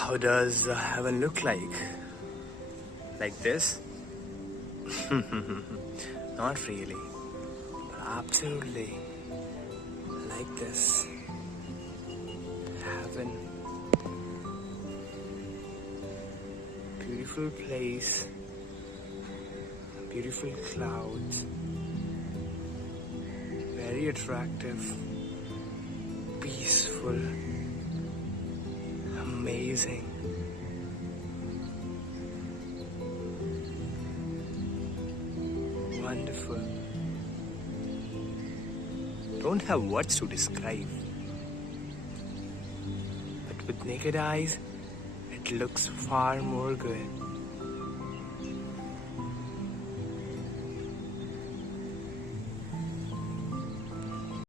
How does heaven look like? Like this? Not really, but absolutely like this. Heaven. Beautiful place. Beautiful clouds. Very attractive. Peaceful. Amazing. Wonderful. Don't have words to describe. But with naked eyes, it looks far more good.